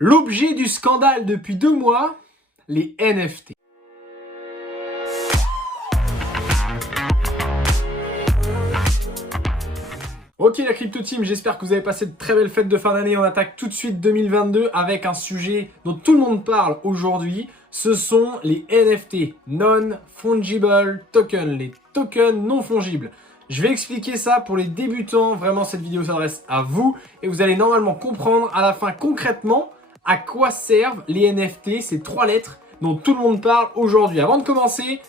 L'objet du scandale depuis 2 mois, les NFT. Ok la crypto team, j'espère que vous avez passé de très belles fêtes de fin d'année. On attaque tout de suite 2022 avec un sujet dont tout le monde parle aujourd'hui. Ce sont les NFT, Non-Fungible Tokens, les tokens non fongibles. Je vais expliquer ça pour les débutants. Vraiment, cette vidéo s'adresse à vous et vous allez normalement comprendre à la fin concrètement à quoi servent les NFT, ces 3 lettres dont tout le monde parle aujourd'hui. Avant de commencer,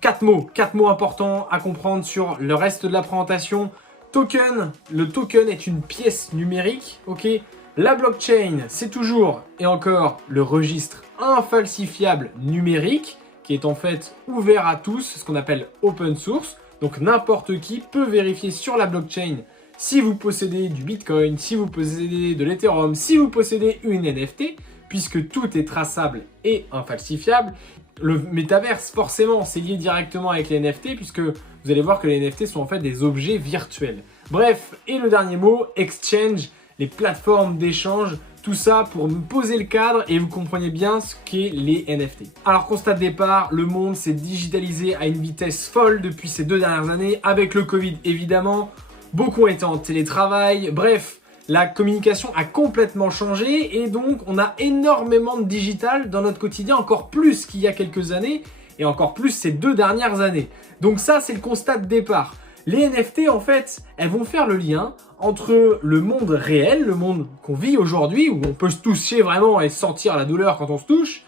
4 mots importants à comprendre sur le reste de la présentation. Token, le token est une pièce numérique, ok. La blockchain, c'est toujours et encore le registre infalsifiable numérique qui est en fait ouvert à tous, ce qu'on appelle open source. Donc n'importe qui peut vérifier sur la blockchain si vous possédez du Bitcoin, si vous possédez de l'Ethereum, si vous possédez une NFT, puisque tout est traçable et infalsifiable. Le métaverse, forcément, c'est lié directement avec les NFT, puisque vous allez voir que les NFT sont en fait des objets virtuels. Bref, et le dernier mot, exchange, les plateformes d'échange, tout ça pour me poser le cadre et vous compreniez bien ce qu'est les NFT. Alors, constat de départ, le monde s'est digitalisé à une vitesse folle depuis ces 2 dernières années, avec le Covid évidemment. Beaucoup ont été en télétravail, bref, la communication a complètement changé et donc on a énormément de digital dans notre quotidien, encore plus qu'il y a quelques années et encore plus ces 2 dernières années. Donc ça, c'est le constat de départ. Les NFT, en fait, elles vont faire le lien entre le monde réel, le monde qu'on vit aujourd'hui, où on peut se toucher vraiment et sentir la douleur quand on se touche,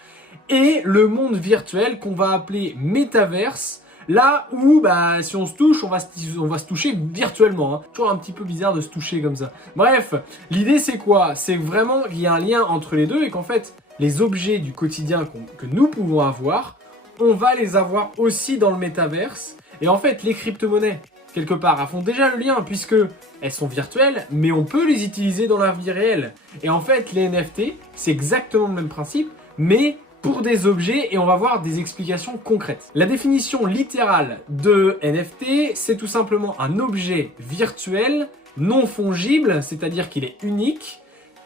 et le monde virtuel qu'on va appeler métaverse. Là où, si on se touche, on va se toucher virtuellement. Hein. Toujours un petit peu bizarre de se toucher comme ça. Bref, l'idée c'est quoi? C'est vraiment qu'il y a un lien entre les deux et qu'en fait, les objets du quotidien que nous pouvons avoir, on va les avoir aussi dans le métaverse. Et en fait, les crypto-monnaies, quelque part, elles font déjà le lien puisque elles sont virtuelles, mais on peut les utiliser dans la vie réelle. Et en fait, les NFT, c'est exactement le même principe, mais pour des objets, et on va voir des explications concrètes. La définition littérale de NFT, c'est tout simplement un objet virtuel non fongible, c'est-à-dire qu'il est unique,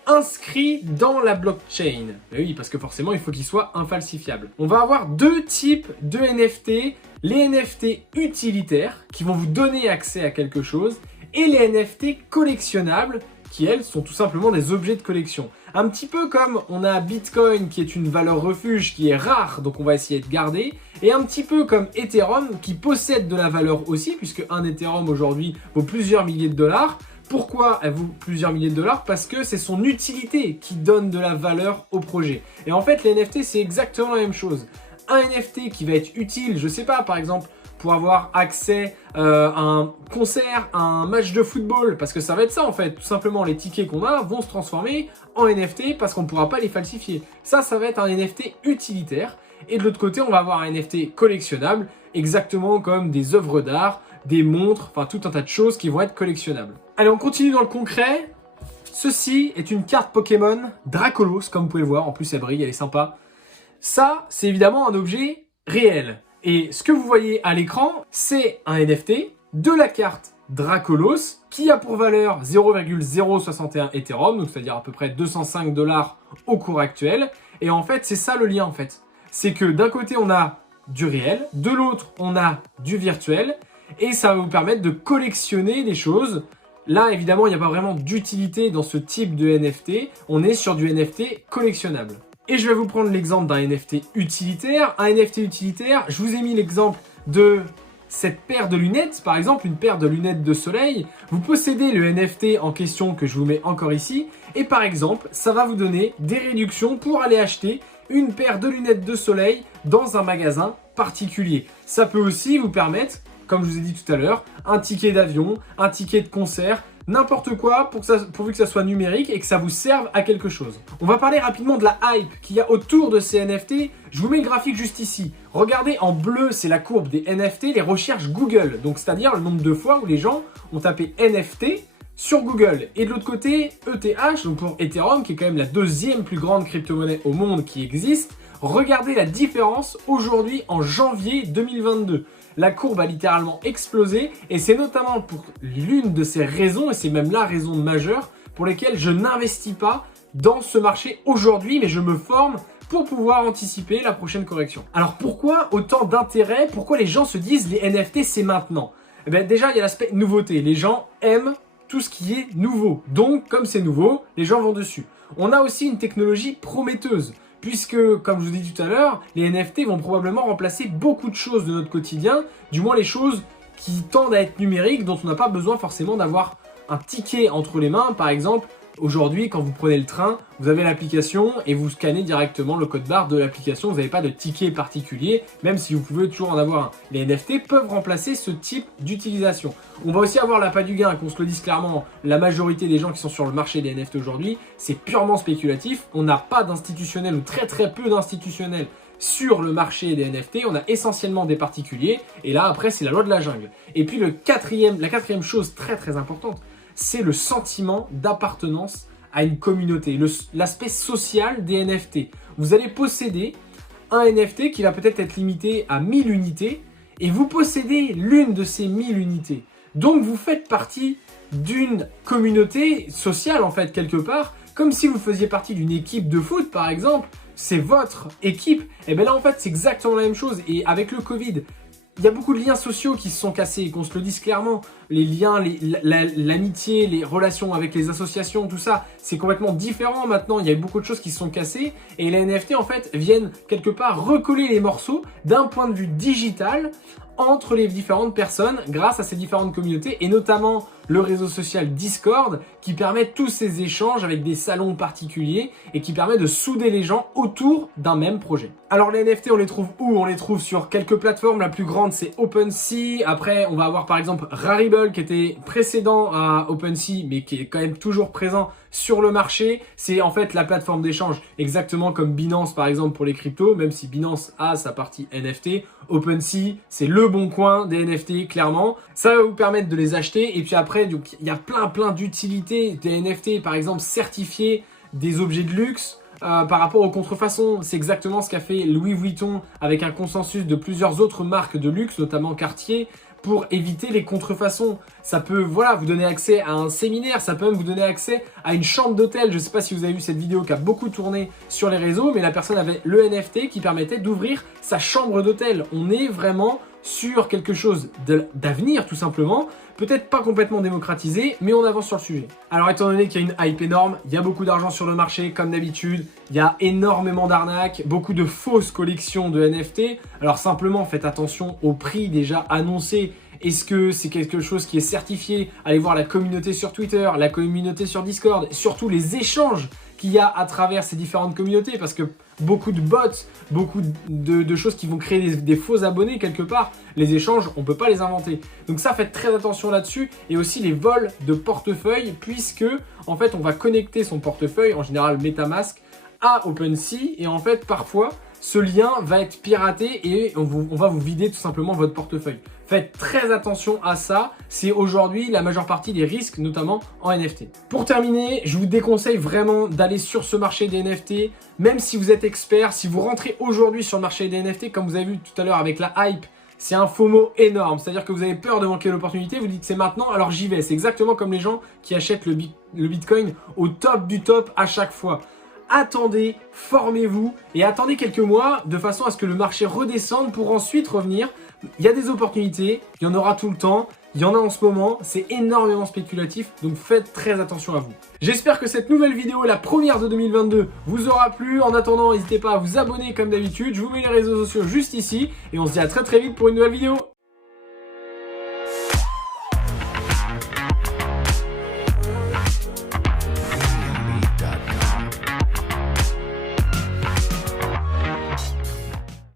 inscrit dans la blockchain. Et oui, parce que forcément, il faut qu'il soit infalsifiable. On va avoir 2 types de NFT, les NFT utilitaires, qui vont vous donner accès à quelque chose, et les NFT collectionnables, qui elles sont tout simplement des objets de collection. Un petit peu comme on a Bitcoin qui est une valeur refuge qui est rare, donc on va essayer de garder, et un petit peu comme Ethereum qui possède de la valeur aussi, puisque un Ethereum aujourd'hui vaut plusieurs milliers de dollars. Pourquoi elle vaut plusieurs milliers de dollars? Parce que c'est son utilité qui donne de la valeur au projet. Et en fait, les NFT, c'est exactement la même chose. Un NFT qui va être utile, je sais pas, par exemple, pour avoir accès à un concert, à un match de football, parce que ça va être ça en fait, tout simplement les tickets qu'on a vont se transformer en NFT parce qu'on ne pourra pas les falsifier. Ça va être un NFT utilitaire, et de l'autre côté on va avoir un NFT collectionnable, exactement comme des œuvres d'art, des montres, enfin tout un tas de choses qui vont être collectionnables. Allez, on continue dans le concret. Ceci est une carte Pokémon Dracolos, comme vous pouvez le voir, en plus elle brille, elle est sympa. Ça, c'est évidemment un objet réel. Et ce que vous voyez à l'écran, c'est un NFT de la carte Dracolos qui a pour valeur 0,061 Ethereum, donc c'est-à-dire à peu près 205 $ au cours actuel. Et en fait, c'est ça le lien en fait. C'est que d'un côté, on a du réel, de l'autre, on a du virtuel, et ça va vous permettre de collectionner des choses. Là, évidemment, il n'y a pas vraiment d'utilité dans ce type de NFT. On est sur du NFT collectionnable. Et je vais vous prendre l'exemple d'un NFT utilitaire. Un NFT utilitaire, je vous ai mis l'exemple de cette paire de lunettes, par exemple, une paire de lunettes de soleil. Vous possédez le NFT en question que je vous mets encore ici. Et par exemple, ça va vous donner des réductions pour aller acheter une paire de lunettes de soleil dans un magasin particulier. Ça peut aussi vous permettre, comme je vous ai dit tout à l'heure, un ticket d'avion, un ticket de concert, n'importe quoi pourvu que ça soit numérique et que ça vous serve à quelque chose. On va parler rapidement de la hype qu'il y a autour de ces NFT. Je vous mets le graphique juste ici. Regardez, en bleu, c'est la courbe des NFT, les recherches Google. Donc, c'est-à-dire le nombre de fois où les gens ont tapé NFT sur Google. Et de l'autre côté, ETH, donc pour Ethereum, qui est quand même la 2e plus grande crypto-monnaie au monde qui existe. Regardez la différence aujourd'hui en janvier 2022. La courbe a littéralement explosé et c'est notamment pour l'une de ces raisons, et c'est même la raison majeure, pour lesquelles je n'investis pas dans ce marché aujourd'hui, mais je me forme pour pouvoir anticiper la prochaine correction. Alors pourquoi autant d'intérêt? Pourquoi les gens se disent les NFT c'est maintenant? Eh bien, déjà, il y a l'aspect nouveauté. Les gens aiment tout ce qui est nouveau. Donc, comme c'est nouveau, les gens vont dessus. On a aussi une technologie prometteuse, puisque, comme je vous ai dit tout à l'heure, les NFT vont probablement remplacer beaucoup de choses de notre quotidien, du moins les choses qui tendent à être numériques, dont on n'a pas besoin forcément d'avoir un ticket entre les mains. Par exemple, aujourd'hui, quand vous prenez le train, vous avez l'application et vous scannez directement le code barre de l'application. Vous n'avez pas de ticket particulier, même si vous pouvez toujours en avoir un. Les NFT peuvent remplacer ce type d'utilisation. On va aussi avoir l'appât du gain, qu'on se le dise clairement. La majorité des gens qui sont sur le marché des NFT aujourd'hui, c'est purement spéculatif. On n'a pas d'institutionnel ou très peu d'institutionnels sur le marché des NFT. On a essentiellement des particuliers. Et là, après, c'est la loi de la jungle. Et puis la quatrième chose très importante, c'est le sentiment d'appartenance à une communauté, l'aspect social des NFT. Vous allez posséder un NFT qui va peut-être être limité à 1000 unités et vous possédez l'une de ces 1000 unités. Donc vous faites partie d'une communauté sociale en fait quelque part, comme si vous faisiez partie d'une équipe de foot par exemple, c'est votre équipe. Et bien là en fait c'est exactement la même chose et avec le Covid, il y a beaucoup de liens sociaux qui se sont cassés, qu'on se le dise clairement. Les liens, l'amitié, les relations avec les associations, tout ça, c'est complètement différent maintenant. Il y a eu beaucoup de choses qui se sont cassées. Et les NFT, en fait, viennent quelque part recoller les morceaux d'un point de vue digital entre les différentes personnes grâce à ces différentes communautés et notamment le réseau social Discord qui permet tous ces échanges avec des salons particuliers et qui permet de souder les gens autour d'un même projet. Alors les NFT, on les trouve où? On les trouve sur quelques plateformes. La plus grande, c'est OpenSea. Après, on va avoir par exemple Rarible qui était précédent à OpenSea mais qui est quand même toujours présent sur le marché. C'est en fait la plateforme d'échange exactement comme Binance par exemple pour les cryptos, même si Binance a sa partie NFT. OpenSea, c'est le bon coin des NFT, clairement. Ça va vous permettre de les acheter. Et puis après, il y a plein d'utilités des NFT, par exemple, certifier des objets de luxe par rapport aux contrefaçons. C'est exactement ce qu'a fait Louis Vuitton avec un consensus de plusieurs autres marques de luxe, notamment Cartier, pour éviter les contrefaçons. Ça peut vous donner accès à un séminaire, ça peut même vous donner accès à une chambre d'hôtel. Je ne sais pas si vous avez vu cette vidéo qui a beaucoup tourné sur les réseaux, mais la personne avait le NFT qui permettait d'ouvrir sa chambre d'hôtel. On est vraiment sur quelque chose d'avenir tout simplement, peut-être pas complètement démocratisé, mais on avance sur le sujet. Alors étant donné qu'il y a une hype énorme, il y a beaucoup d'argent sur le marché comme d'habitude, il y a énormément d'arnaques, beaucoup de fausses collections de NFT, alors simplement faites attention au prix déjà annoncé. Est-ce que c'est quelque chose qui est certifié? Allez voir la communauté sur Twitter, la communauté sur Discord, surtout les échanges qu'il y a à travers ces différentes communautés parce que beaucoup de bots, beaucoup de choses qui vont créer des faux abonnés quelque part, les échanges, on ne peut pas les inventer. Donc ça, faites très attention là-dessus et aussi les vols de portefeuille puisque en fait on va connecter son portefeuille, en général MetaMask, à OpenSea et en fait parfois ce lien va être piraté et on va vous vider tout simplement votre portefeuille. Faites très attention à ça, c'est aujourd'hui la majeure partie des risques, notamment en NFT. Pour terminer, je vous déconseille vraiment d'aller sur ce marché des NFT, même si vous êtes expert, si vous rentrez aujourd'hui sur le marché des NFT, comme vous avez vu tout à l'heure avec la hype, c'est un FOMO énorme, c'est-à-dire que vous avez peur de manquer l'opportunité, vous dites c'est maintenant, alors j'y vais. C'est exactement comme les gens qui achètent le Bitcoin au top du top à chaque fois. Attendez, formez-vous et attendez quelques mois de façon à ce que le marché redescende pour ensuite revenir. Il y a des opportunités, il y en aura tout le temps, il y en a en ce moment, c'est énormément spéculatif, donc faites très attention à vous. J'espère que cette nouvelle vidéo, la première de 2022, vous aura plu. En attendant, n'hésitez pas à vous abonner comme d'habitude, je vous mets les réseaux sociaux juste ici et on se dit à très vite pour une nouvelle vidéo.